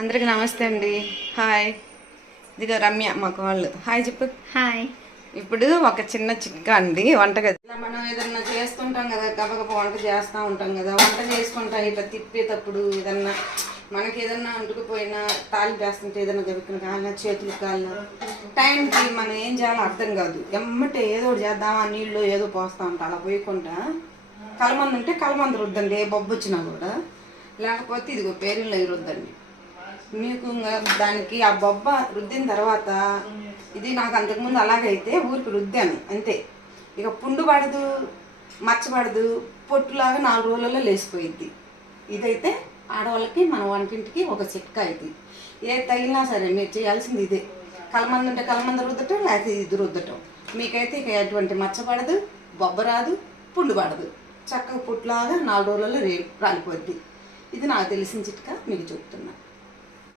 అందరికి నమస్తే అండి. హాయ్. ఇదిగో రమ్య మాకు వాళ్ళు. హాయ్ చెప్పు. హాయ్. ఇప్పుడు ఒక చిన్న చిట్కా అండి వంటగది. ఇలా మనం ఏదన్నా చేస్తుంటాం కదా, గబగబ వంట చేస్తూ ఉంటాం కదా, వంట చేసుకుంటాం ఇట్లా తిప్పేటప్పుడు ఏదన్నా మనకి ఏదన్నా అంటుకుపోయినా తాలింపు వేస్తుంటే ఏదన్నా గబుక్కున కాలినా చేతులు కాలినా టైంకి మనం ఏం చేయాలో అర్థం కాదు. ఎమ్మటే ఏదో ఒకటి చేద్దామా నీళ్ళు ఏదో పోస్తూ ఉంటాం. అలా పోయకుండా కలమంది ఉంటే కలమంది రుద్దండి, ఏ బొబ్బు వచ్చినా కూడా. లేకపోతే ఇదిగో పేరులో రుద్దండి. మీకు దానికి ఆ బొబ్బ రుద్దిన తర్వాత ఇది నాకు అంతకుముందు అలాగైతే ఊరికి రుద్దాను అంతే. ఇక పుండు పడదు, మచ్చబడదు, పొట్టులాగా 4 రోజులలో లేచిపోయిద్ది. ఇదైతే ఆడవాళ్ళకి మన వంటింటికి ఒక చిట్కా. ఇది ఏ తగిలినా సరే మీరు చేయాల్సింది ఇదే. కలమంది ఉంటే కలమంది రుద్దటం, లేకపోతే ఇది రుద్దటం. మీకైతే ఇక ఎటువంటి మచ్చబడదు, బొబ్బ రాదు, పుండు పడదు. చక్కగా పుట్టులాగా 4 రోజులలో రాలిపోద్ది. ఇది నాకు తెలిసిన చిట్కా మీకు చెప్తున్నా.